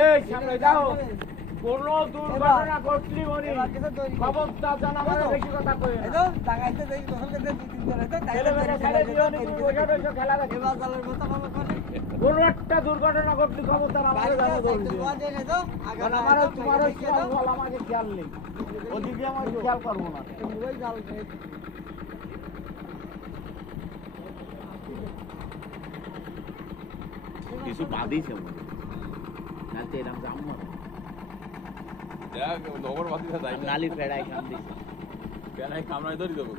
এই সামনে যাও, কোন দুর্ঘটনা ঘটলি মনি খবরদার জানাবার বেশি কথা কই না। কোন একটা দুর্ঘটনা ঘটলি খবরদার আমাকে জানাবো। তোমার আমাকে খেয়াল নেই, ওদিকে আমার খেয়াল করবো না। কিছু বাদিছে মনে না, এরকম জাম নগর বাদিছে নালি ফেড়াই কাম দিছে, ফেড়াই কামড়াই ধরি দেবো।